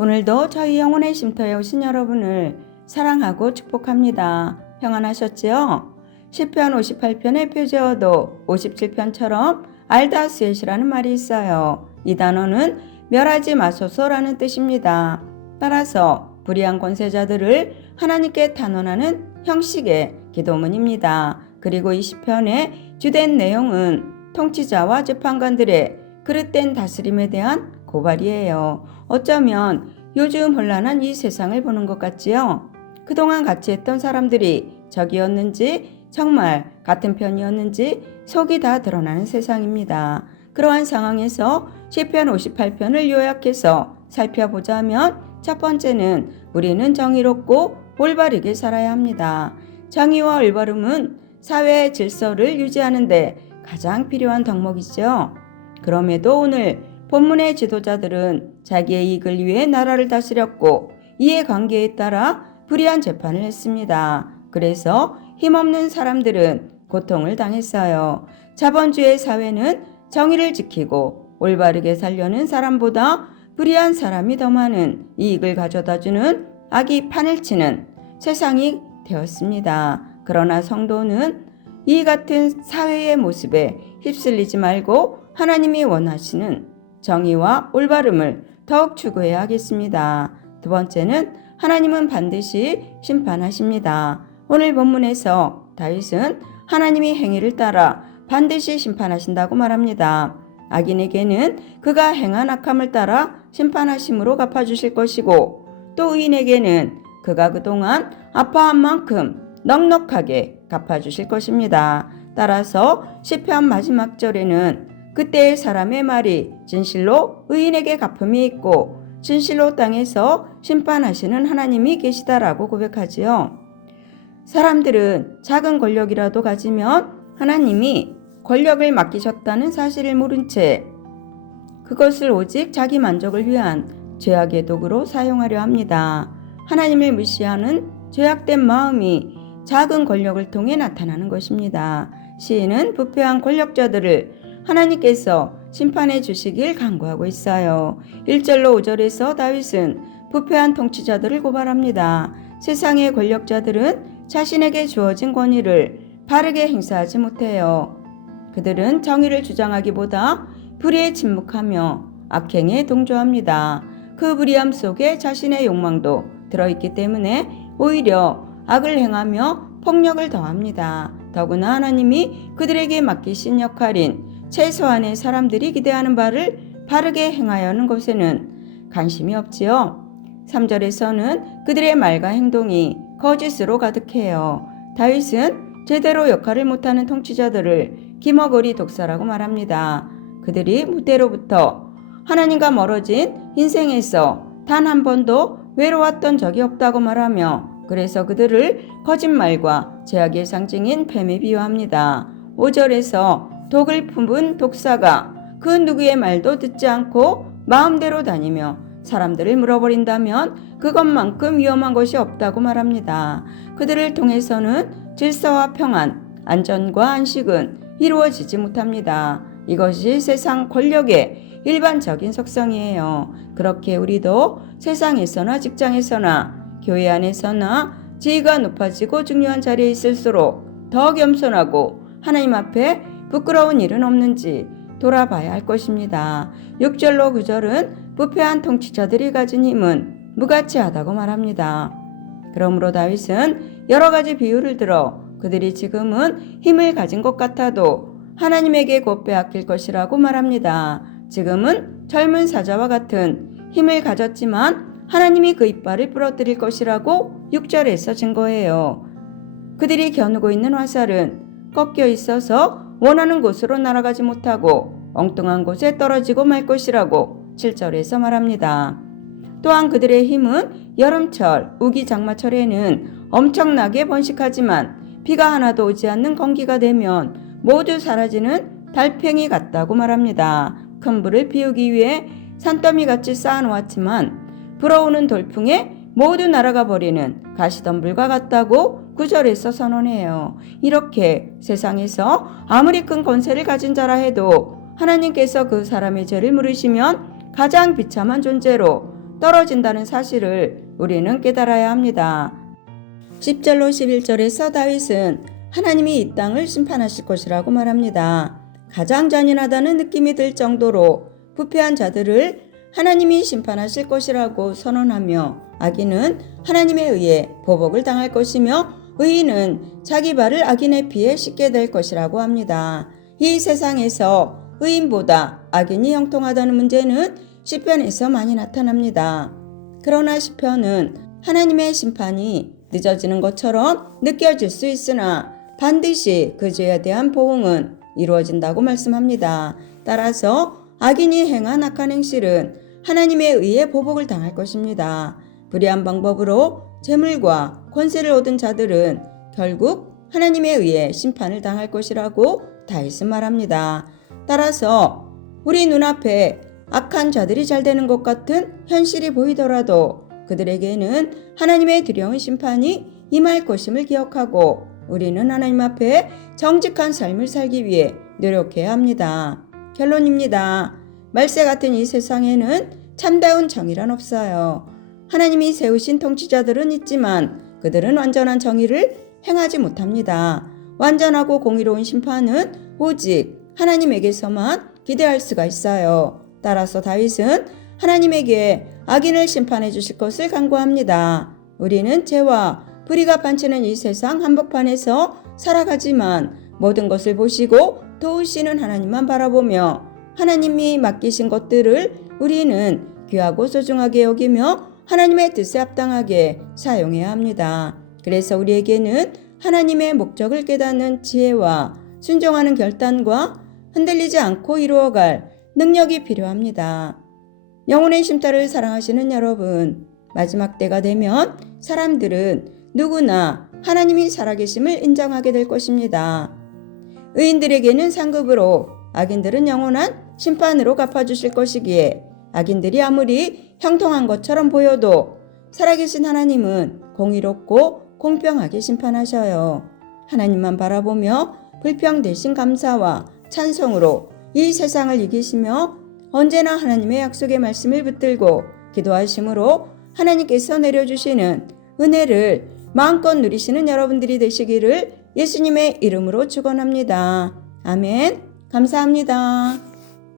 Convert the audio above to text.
오늘도 저희 영혼의 쉼터에 오신 여러분을 사랑하고 축복합니다. 평안하셨지요? 시편 58편의 표제어도 57편처럼 알다스엣이라는 말이 있어요. 이 단어는 멸하지 마소서라는 뜻입니다. 따라서 불의한 권세자들을 하나님께 탄원하는 형식의 기도문입니다. 그리고 이 시편의 주된 내용은 통치자와 재판관들의 그릇된 다스림에 대한 고발이에요. 어쩌면 요즘 혼란한 이 세상을 보는 것 같지요? 그동안 같이 했던 사람들이 적이었는지 정말 같은 편이었는지 속이 다 드러나는 세상입니다. 그러한 상황에서 시편 58편을 요약해서 살펴보자면 첫 번째는 우리는 정의롭고 올바르게 살아야 합니다. 정의와 올바름은 사회의 질서를 유지하는 데 가장 필요한 덕목이죠. 그럼에도 오늘 본문의 지도자들은 자기의 이익을 위해 나라를 다스렸고 이해관계에 따라 불의한 재판을 했습니다. 그래서 힘없는 사람들은 고통을 당했어요. 자본주의 사회는 정의를 지키고 올바르게 살려는 사람보다 불의한 사람이 더 많은 이익을 가져다주는 악이 판을 치는 세상이 되었습니다. 그러나 성도는 이 같은 사회의 모습에 휩쓸리지 말고 하나님이 원하시는 정의와 올바름을 더욱 추구해야 하겠습니다. 두 번째는 하나님은 반드시 심판하십니다. 오늘 본문에서 다윗은 하나님이 행위를 따라 반드시 심판하신다고 말합니다. 악인에게는 그가 행한 악함을 따라 심판하심으로 갚아주실 것이고 또 의인에게는 그가 그동안 아파한 만큼 넉넉하게 갚아주실 것입니다. 따라서 시편 마지막 절에는 그때의 사람의 말이 진실로 의인에게 갚음이 있고 진실로 땅에서 심판하시는 하나님이 계시다라고 고백하지요. 사람들은 작은 권력이라도 가지면 하나님이 권력을 맡기셨다는 사실을 모른 채 그것을 오직 자기 만족을 위한 죄악의 도구로 사용하려 합니다. 하나님을 무시하는 죄악된 마음이 작은 권력을 통해 나타나는 것입니다. 시인은 부패한 권력자들을 하나님께서 심판해 주시길 간구하고 있어요. 1절로 5절에서 다윗은 부패한 통치자들을 고발합니다. 세상의 권력자들은 자신에게 주어진 권위를 바르게 행사하지 못해요. 그들은 정의를 주장하기보다 불의에 침묵하며 악행에 동조합니다. 그 불의함 속에 자신의 욕망도 들어있기 때문에 오히려 악을 행하며 폭력을 더합니다. 더구나 하나님이 그들에게 맡기신 역할인 최소한의 사람들이 기대하는 바를 바르게 행하여 하는 것에는 관심이 없지요. 3절에서는 그들의 말과 행동이 거짓으로 가득해요. 다윗은 제대로 역할을 못하는 통치자들을 기머거리 독사라고 말합니다. 그들이 무대로부터 하나님과 멀어진 인생에서 단 한 번도 외로웠던 적이 없다고 말하며 그래서 그들을 거짓말과 죄악의 상징인 뱀에 비유합니다. 5절에서 독을 품은 독사가 그 누구의 말도 듣지 않고 마음대로 다니며 사람들을 물어버린다면 그것만큼 위험한 것이 없다고 말합니다. 그들을 통해서는 질서와 평안, 안전과 안식은 이루어지지 못합니다. 이것이 세상 권력의 일반적인 속성이에요. 그렇게 우리도 세상에서나 직장에서나 교회 안에서나 지위가 높아지고 중요한 자리에 있을수록 더 겸손하고 하나님 앞에 부끄러운 일은 없는지 돌아봐야 할 것입니다. 6절로 9절은 부패한 통치자들이 가진 힘은 무가치하다고 말합니다. 그러므로 다윗은 여러 가지 비유를 들어 그들이 지금은 힘을 가진 것 같아도 하나님에게 곧 빼앗길 것이라고 말합니다. 지금은 젊은 사자와 같은 힘을 가졌지만 하나님이 그 이빨을 부러뜨릴 것이라고 6절에서 증거해요. 그들이 겨누고 있는 화살은 꺾여 있어서 원하는 곳으로 날아가지 못하고 엉뚱한 곳에 떨어지고 말 것이라고 7절에서 말합니다. 또한 그들의 힘은 여름철, 우기 장마철에는 엄청나게 번식하지만 비가 하나도 오지 않는 건기가 되면 모두 사라지는 달팽이 같다고 말합니다. 큰 불을 피우기 위해 산더미같이 쌓아놓았지만 불어오는 돌풍에 모두 날아가 버리는 가시덤불과 같다고 9절에서 선언해요. 이렇게 세상에서 아무리 큰 권세를 가진 자라 해도 하나님께서 그 사람의 죄를 물으시면 가장 비참한 존재로 떨어진다는 사실을 우리는 깨달아야 합니다. 10절로 11절에서 다윗은 하나님이 이 땅을 심판하실 것이라고 말합니다. 가장 잔인하다는 느낌이 들 정도로 부패한 자들을 하나님이 심판하실 것이라고 선언하며 악인은 하나님에 의해 보복을 당할 것이며 의인은 자기 발을 악인의 피에 씻게 될 것이라고 합니다. 이 세상에서 의인보다 악인이 형통하다는 문제는 시편에서 많이 나타납니다. 그러나 시편은 하나님의 심판이 늦어지는 것처럼 느껴질 수 있으나 반드시 그 죄에 대한 보응은 이루어진다고 말씀합니다. 따라서 악인이 행한 악한 행실은 하나님에 의해 보복을 당할 것입니다. 불의한 방법으로 재물과 권세를 얻은 자들은 결국 하나님에 의해 심판을 당할 것이라고 다윗은 말합니다. 따라서 우리 눈앞에 악한 자들이 잘 되는 것 같은 현실이 보이더라도 그들에게는 하나님의 두려운 심판이 임할 것임을 기억하고 우리는 하나님 앞에 정직한 삶을 살기 위해 노력해야 합니다. 결론입니다. 말세 같은 이 세상에는 참다운 정의란 없어요. 하나님이 세우신 통치자들은 있지만 그들은 완전한 정의를 행하지 못합니다. 완전하고 공의로운 심판은 오직 하나님에게서만 기대할 수가 있어요. 따라서 다윗은 하나님에게 악인을 심판해 주실 것을 간구합니다. 우리는 죄와 불의가 판치는 이 세상 한복판에서 살아가지만 모든 것을 보시고 도우시는 하나님만 바라보며 하나님이 맡기신 것들을 우리는 귀하고 소중하게 여기며 하나님의 뜻에 합당하게 사용해야 합니다. 그래서 우리에게는 하나님의 목적을 깨닫는 지혜와 순종하는 결단과 흔들리지 않고 이루어갈 능력이 필요합니다. 영혼의 쉼터를 사랑하시는 여러분, 마지막 때가 되면 사람들은 누구나 하나님이 살아계심을 인정하게 될 것입니다. 의인들에게는 상급으로, 악인들은 영원한 심판으로 갚아주실 것이기에 악인들이 아무리 형통한 것처럼 보여도 살아계신 하나님은 공의롭고 공평하게 심판하셔요. 하나님만 바라보며 불평 대신 감사와 찬송으로 이 세상을 이기시며 언제나 하나님의 약속의 말씀을 붙들고 기도하심으로 하나님께서 내려주시는 은혜를 마음껏 누리시는 여러분들이 되시기를 예수님의 이름으로 축원합니다. 아멘. 감사합니다.